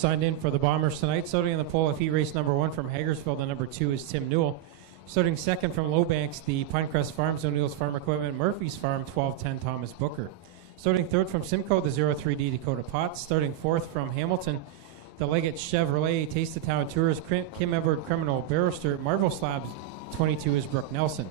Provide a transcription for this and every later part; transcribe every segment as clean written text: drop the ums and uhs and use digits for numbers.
signed in for the Bombers tonight. Starting in the pole of heat race number 1 from Hagersville, the number 2 is Tim Newell. Starting second from Lowbanks, the Pinecrest Farms, O'Neill's Farm Equipment, Murphy's Farm, 1210 Thomas Booker. Starting third from Simcoe, the 03D Dakota Potts. Starting fourth from Hamilton, the Leggett Chevrolet Taste of Town Tours, Kim Everett Criminal Barrister, Marvel Slabs, 22 is Brooke Nelson.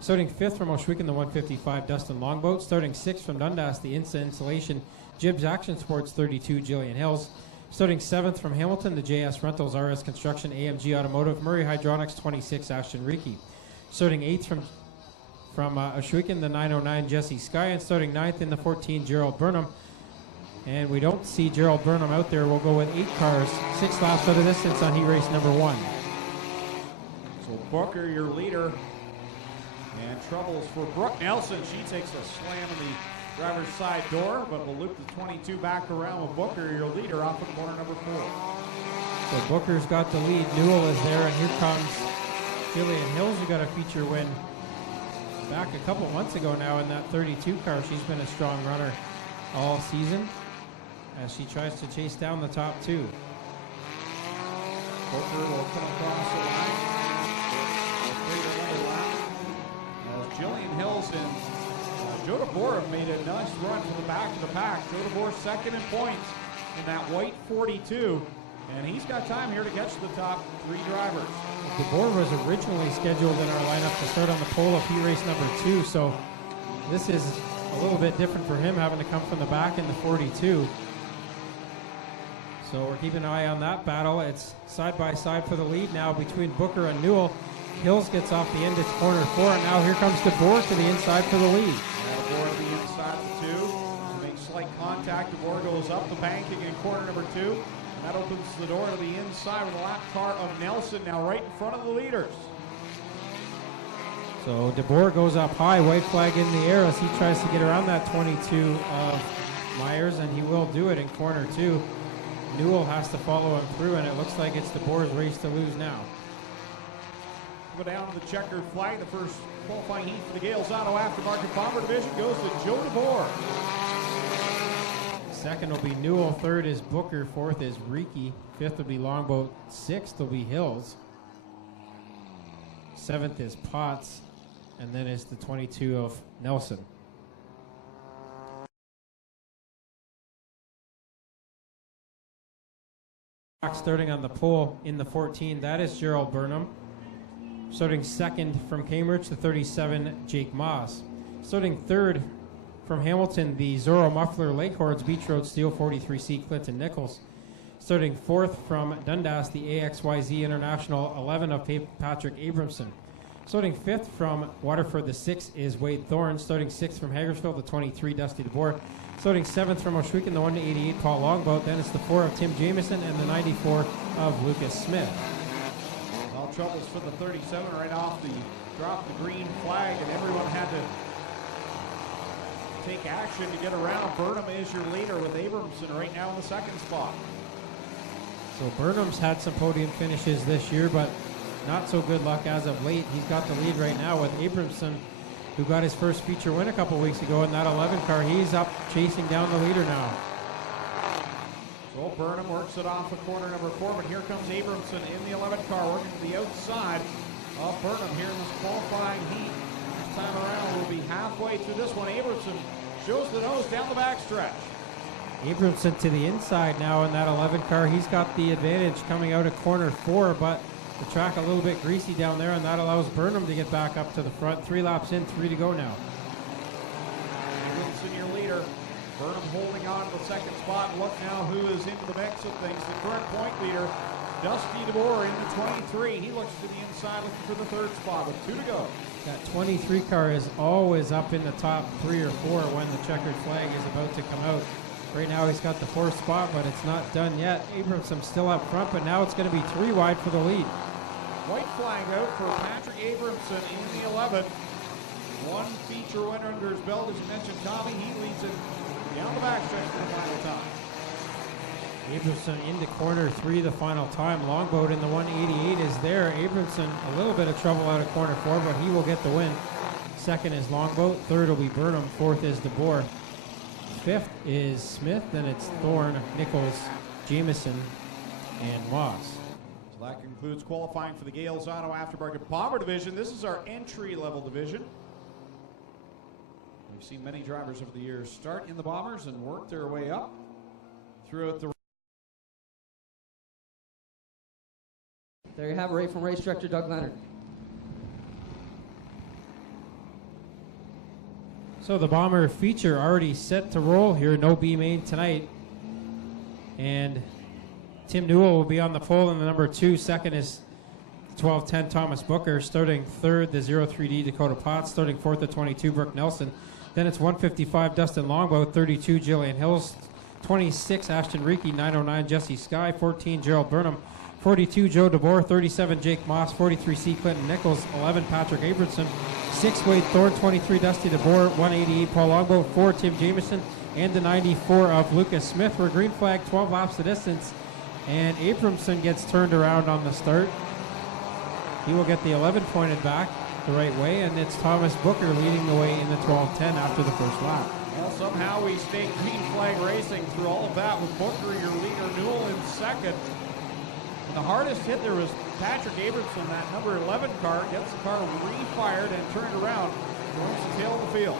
Starting fifth from Oshwegan, the 155 Dustin Longboat. Starting sixth from Dundas, the Insta Installation Jibs Action Sports, 32 Jillian Hills. Starting seventh from Hamilton, the JS Rentals, RS Construction, AMG Automotive, Murray Hydronics, 26 Ashton Reiki. Starting eighth from Oshwegan, the 909 Jesse Sky. And starting ninth in the 14 Gerald Burnham. And we don't see Gerald Burnham out there. We'll go with 8 cars, 6 laps out of distance on heat race number 1. So Booker, your leader. And troubles for Brooke Nelson. She takes a slam in the driver's side door, but will loop the 22 back around with Booker, your leader, off at corner number 4. So Booker's got the lead. Newell is there, and here comes Jillian Hills, who got a feature win back a couple months ago now in that 32 car. She's been a strong runner all season as she tries to chase down the top 2. Booker will come across the line. Jillian Hills and Joe DeBoer have made a nice run from the back of the pack. Joe DeBoer second in points in that white 42, and he's got time here to catch the top 3 drivers. DeBoer was originally scheduled in our lineup to start on the pole of heat race number 2, so this is a little bit different for him, having to come from the back in the 42. So we're keeping an eye on that battle. It's side by side for the lead now between Booker and Newell. Hills gets off the end, it's corner 4, and now here comes DeBoer to the inside for the lead. DeBoer to the inside for 2. To make slight contact, DeBoer goes up the banking in corner number 2. And that opens the door to the inside with the lap car of Nelson now right in front of the leaders. So DeBoer goes up high, white flag in the air as he tries to get around that 22 of Myers, and he will do it in corner 2. Newell has to follow him through, and it looks like it's DeBoer's race to lose now. Go down to the checkered flag. The first qualifying heat for the Gales Auto Aftermarket Bomber Division goes to Joe DeBoer. Second will be Newell. Third is Booker. Fourth is Reiki. Fifth will be Longboat. Sixth will be Hills. Seventh is Potts. And then it's the 22 of Nelson. Starting on the pole in the 14, that is Gerald Burnham. Starting second from Cambridge, the 37, Jake Moss. Starting third from Hamilton, the Zorro Muffler Leghorns Beach Road Steel 43C, Clinton Nichols. Starting fourth from Dundas, the AXYZ International 11 of Patrick Abramson. Starting fifth from Waterford, the 6 is Wade Thorne. Starting sixth from Hagersville, the 23, Dusty DeBoer. Starting seventh from Oshwegan, the 188, Paul Longboat. Then it's the 4 of Tim Jameson and the 94 of Lucas Smith. All troubles for the 37 right off the drop the green flag, and everyone had to take action to get around. Burnham is your leader with Abramson right now in the second spot. So Burnham's had some podium finishes this year, but not so good luck as of late. He's got the lead right now with Abramson, who got his first feature win a couple weeks ago in that 11 car. He's up chasing down the leader now. So Burnham works it off of corner number 4, but here comes Abramson in the 11 car, working to the outside of Burnham here in this qualifying heat. This time around, we'll be halfway through this one. Abramson shows the nose down the backstretch. Abramson to the inside now in that 11 car. He's got the advantage coming out of corner 4, but the track a little bit greasy down there, and that allows Burnham to get back up to the front. 3 laps in, 3 to go now. Abramson, your leader. Burnham holding on to the second spot. Look now who is into the mix of things. The current point leader, Dusty DeBoer, in the 23. He looks to the inside looking for the third spot with 2 to go. That 23 car is always up in the top 3 or 4 when the checkered flag is about to come out. Right now he's got the 4th spot, but it's not done yet. Abramson still up front, but now it's going to be 3 wide for the lead. White flag out for Patrick Abramson in the 11. 1 feature winner under his belt, as you mentioned, Tommy. He leads it down the backstretch for the final time. Abramson into corner 3 the final time. Longboat in the 188 is there. Abramson a little bit of trouble out of corner 4, but he will get the win. Second is Longboat. Third will be Burnham. Fourth is DeBoer. Fifth is Smith. Then it's Thorne, Nichols, Jameson, and Moss. So that concludes qualifying for the Gales Auto Aftermarket Bomber Division. This is our entry-level division. We've seen many drivers over the years start in the Bombers and work their way up throughout the. There you have it, right from race director Doug Leonard. So the Bomber feature already set to roll here. No B main tonight. And Tim Newell will be on the pole in the number 2. Second is 12-10 Thomas Booker. Starting third, the 03D Dakota Potts. Starting fourth at 22, Brooke Nelson. Then it's 155 Dustin Longboat. 32 Jillian Hills. 26 Ashton Reekie. 909 Jesse Sky. 14 Gerald Burnham. 42 Joe DeBoer. 37 Jake Moss. 43 C Clinton Nichols. 11 Patrick Abramson. 6 Wade Thorne. 23 Dusty DeBoer. 188 Paul Longboat. 4 Tim Jameson. And the 94 of Lucas Smith. We're green flag, 12 laps the distance. And Abramson gets turned around on the start. He will get the 11 pointed back the right way, and it's Thomas Booker leading the way in the 12-10 after the first lap. Well, somehow we stayed green flag racing through all of that with Booker, your leader, Newell in second. And the hardest hit there was Patrick Abramson, that number 11 car, gets the car refired and turned around, joins the tail of the field.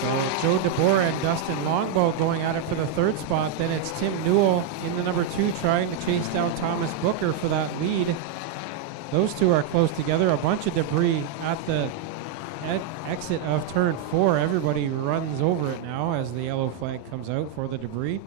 So Joe DeBoer and Dustin Longboat going at it for the third spot. Then it's Tim Newell in the number 2 trying to chase down Thomas Booker for that lead. Those two are close together. A bunch of debris at the exit of turn 4. Everybody runs over it now as the yellow flag comes out for the debris.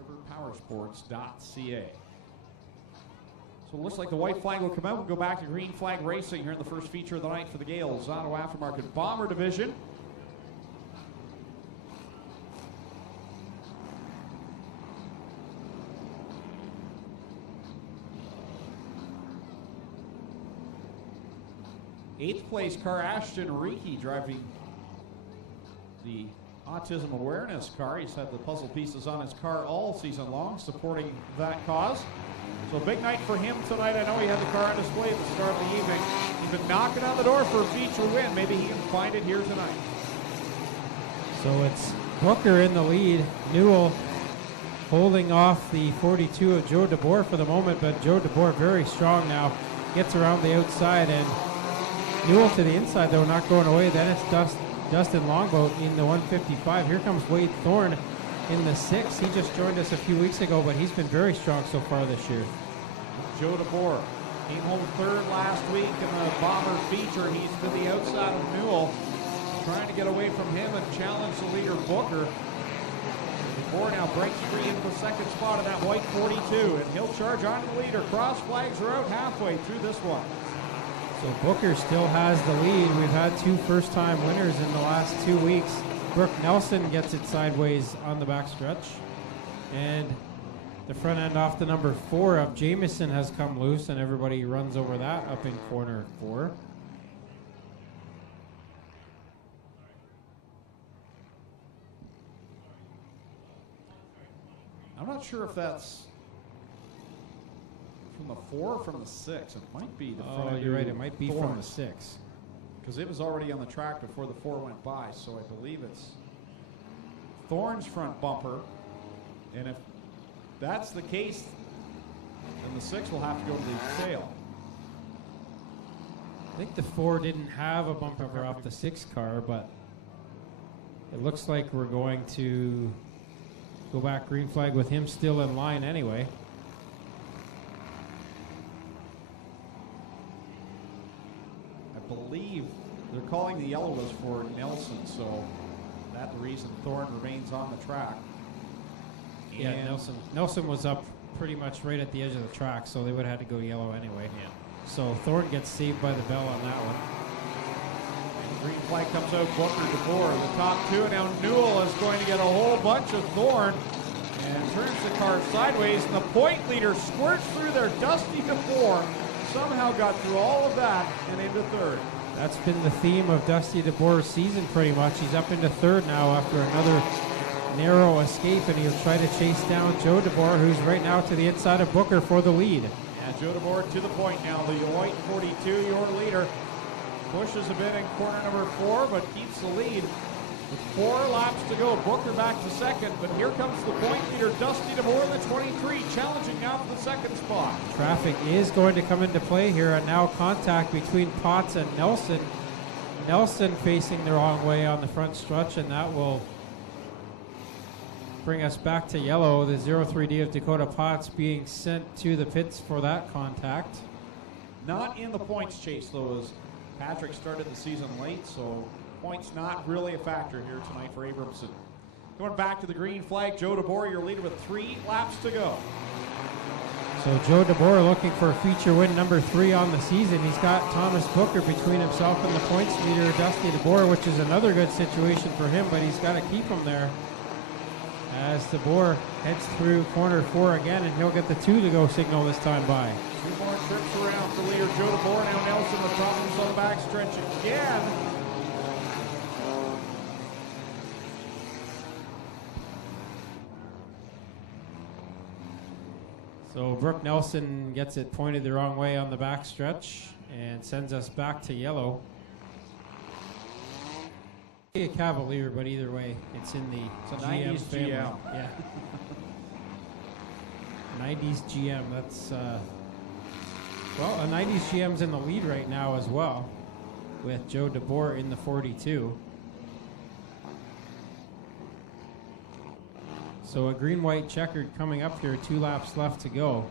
riverpowersports.ca. So it looks like the white flag will come out. We'll go back to green flag racing here in the first feature of the night for the Gales Auto Aftermarket Bomber Division. Eighth place car, Ashton Reekie, driving the Autism Awareness car. He's had the puzzle pieces on his car all season long, supporting that cause. So a big night for him tonight. I know he had the car on display at the start of the evening. He's been knocking on the door for a feature win. Maybe he can find it here tonight. So it's Booker in the lead. Newell holding off the 42 of Joe DeBoer for the moment, but Joe DeBoer very strong now. Gets around the outside, and Newell to the inside, though, not going away. Then it's Dustin Longboat in the 155. Here comes Wade Thorne in the 6. He just joined us a few weeks ago, but he's been very strong so far this year. Joe DeBoer came home third last week in the Bomber feature. He's to the outside of Newell, trying to get away from him and challenge the leader, Booker. DeBoer now breaks free into the second spot of that white 42, and he'll charge on the leader. Cross flags are out halfway through this one. So Booker still has the lead. We've had 2 first-time winners in the last 2 weeks. Brooke Nelson gets it sideways on the back stretch. And the front end off the number 4 of Jameson has come loose, and everybody runs over that up in corner 4. I'm not sure if that's from the 4 or from the 6. It might be the front. Oh, you're right. It might be Thorne, from the 6. because it was already on the track before the 4 went by. So I believe it's Thorne's front bumper. And if that's the case, then the 6 will have to go to the tail. I think the 4 didn't have a bump cover off the 6 car, but it looks like we're going to go back green flag with him still in line anyway. I believe they're calling the yellow was for Nelson, so that's the reason Thorne remains on the track. Yeah, And Nelson was up pretty much right at the edge of the track, so they would have had to go yellow anyway. Yeah. So Thorne gets saved by the bell on that one. Green flag comes out, Booker, DeBoer, the top 2. Now Newell is going to get a whole bunch of Thorne and turns the car sideways, and the point leader squirts through there. Dusty DeBoer somehow got through all of that and into third. That's been the theme of Dusty DeBoer's season pretty much. He's up into third now after another narrow escape, and he'll try to chase down Joe DeBoer, who's right now to the inside of Booker for the lead. Yeah, Joe DeBoer to the point now. The white 42, your leader. pushes a bit in corner number 4, but keeps the lead. With 4 laps to go, Booker back to second, but here comes the point leader, Dusty DeBoer, the 23, challenging now for the second spot. Traffic is going to come into play here, and now contact between Potts and Nelson. Nelson facing the wrong way on the front stretch, and that will bring us back to yellow. The 03D of Dakota Potts being sent to the pits for that contact. Not in the points chase, though, as Patrick started the season late, so points not really a factor here tonight for Abramson. Going back to the green flag, Joe DeBoer, your leader with 3 laps to go. So Joe DeBoer looking for a feature win number 3 on the season. He's got Thomas Booker between himself and the points leader, Dusty DeBoer, which is another good situation for him, but he's got to keep him there. As DeBoer heads through corner 4 again, and he'll get the 2 to go signal this time by. 2 more trips around for leader Joe DeBoer. Now Nelson with problems on the back stretch again. So Brooke Nelson gets it pointed the wrong way on the back stretch and sends us back to yellow. A Cavalier, but either way, it's in the It's a GM 90s family. GM. Yeah. 90s GM. That's well, a 90s GM's in the lead right now as well, with Joe DeBoer in the 42. So a green-white checkered coming up here, 2 laps left to go.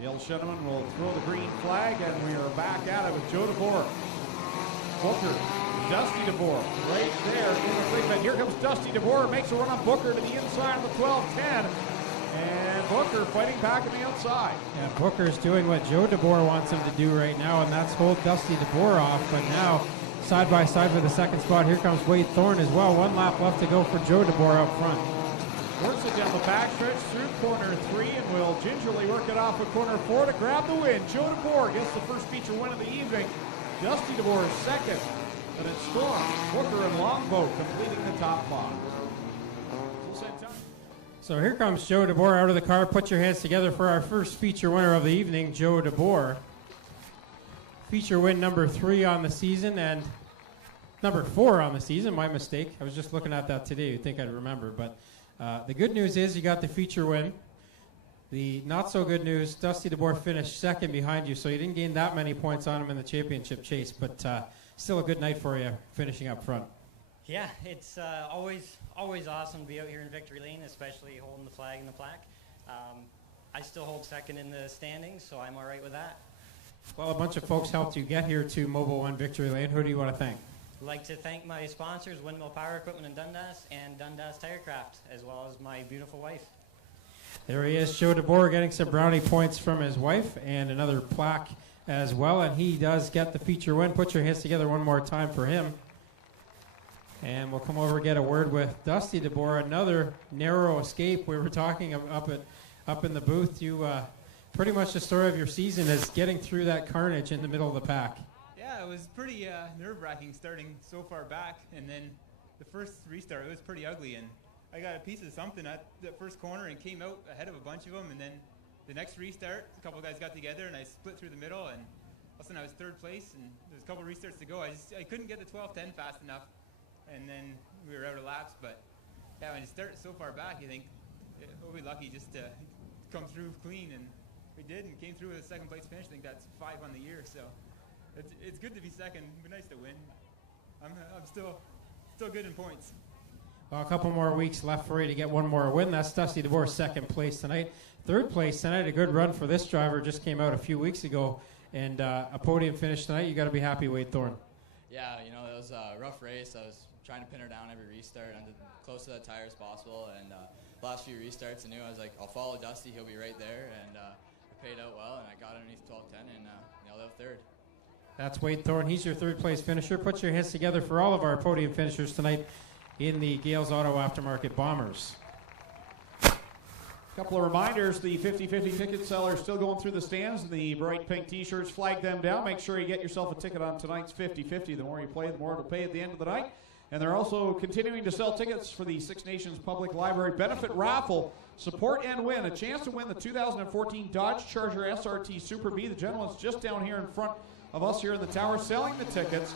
Dale Shenneman will throw the green flag, and we are back at it with Joe DeBoer. Booker, Dusty DeBoer, right there in the segment. Here comes Dusty DeBoer, makes a run on Booker to the inside of the 12-10. And Booker fighting back on the outside. Yeah, Booker's doing what Joe DeBoer wants him to do right now, and that's hold Dusty DeBoer off. But now, side by side for the second spot, here comes Wade Thorne as well. 1 lap left to go for Joe DeBoer up front. Works it down the backstretch through corner 3 and will gingerly work it off at corner 4 to grab the win. Joe DeBoer gets the first feature win of the evening. Dusty DeBoer is second, but it's Storm, Booker, and Longboat completing the top 5. So here comes Joe DeBoer out of the car. Put your hands together for our first feature winner of the evening, Joe DeBoer. Feature win number 3 on the season and number 4 on the season. My mistake. I was just looking at that today. You'd think I'd remember. But the good news is you got the feature win. The not so good news, Dusty DeBoer finished second behind you, so you didn't gain that many points on him in the championship chase. But still a good night for you finishing up front. Yeah, it's always awesome to be out here in Victory Lane, especially holding the flag and the plaque. I still hold second in the standings, so I'm all right with that. Well, a bunch of folks helped you get here to Mobile One Victory Lane. Who do you want to thank? I'd like to thank my sponsors, Windmill Power Equipment in Dundas and Dundas Tirecraft, as well as my beautiful wife. There he is, Joe DeBoer, getting some brownie points from his wife and another plaque as well, and he does get the feature win. Put your hands together one more time for him. And we'll come over and get a word with Dusty DeBoer. Another narrow escape. We were talking up in the booth. You pretty much the story of your season is getting through that carnage in the middle of the pack. Yeah, it was pretty nerve-wracking starting so far back, and then the first restart, it was pretty ugly, and I got a piece of something at the first corner and came out ahead of a bunch of them, and then the next restart, a couple of guys got together, and I split through the middle, and all of a sudden I was third place, and there's a couple of restarts to go. I couldn't get the 12:10 fast enough, and then we were out of laps, but yeah, when you start so far back, you think, we'll be lucky just to come through clean, and we did, and came through with a second place finish. I think that's 5 on the year, so it's good to be second. It'd be nice to win. I'm still good in points. Well, a couple more weeks left for you to get one more win. That's Dusty DeBoer, second place tonight. Third place tonight, a good run for this driver. Just came out a few weeks ago, and a podium finish tonight. You got to be happy, Wade Thorne. Yeah, it was a rough race. I was trying to pin her down every restart, and close to that tire as possible. And the last few restarts, I knew I was like, I'll follow Dusty. He'll be right there. And it paid out well, and I got underneath 12:10 and nailed out third. That's Wade Thorne. He's your third place finisher. Put your hands together for all of our podium finishers tonight in the Gales Auto Aftermarket Bombers. Couple of reminders, the 50-50 ticket sellers still going through the stands. The bright pink t-shirts, flag them down. Make sure you get yourself a ticket on tonight's 50-50. The more you play, the more it'll pay at the end of the night. And they're also continuing to sell tickets for the Six Nations Public Library Benefit Raffle. Support and win. A chance to win the 2014 Dodge Charger SRT Super B. The gentleman's just down here in front of us here in the tower selling the tickets.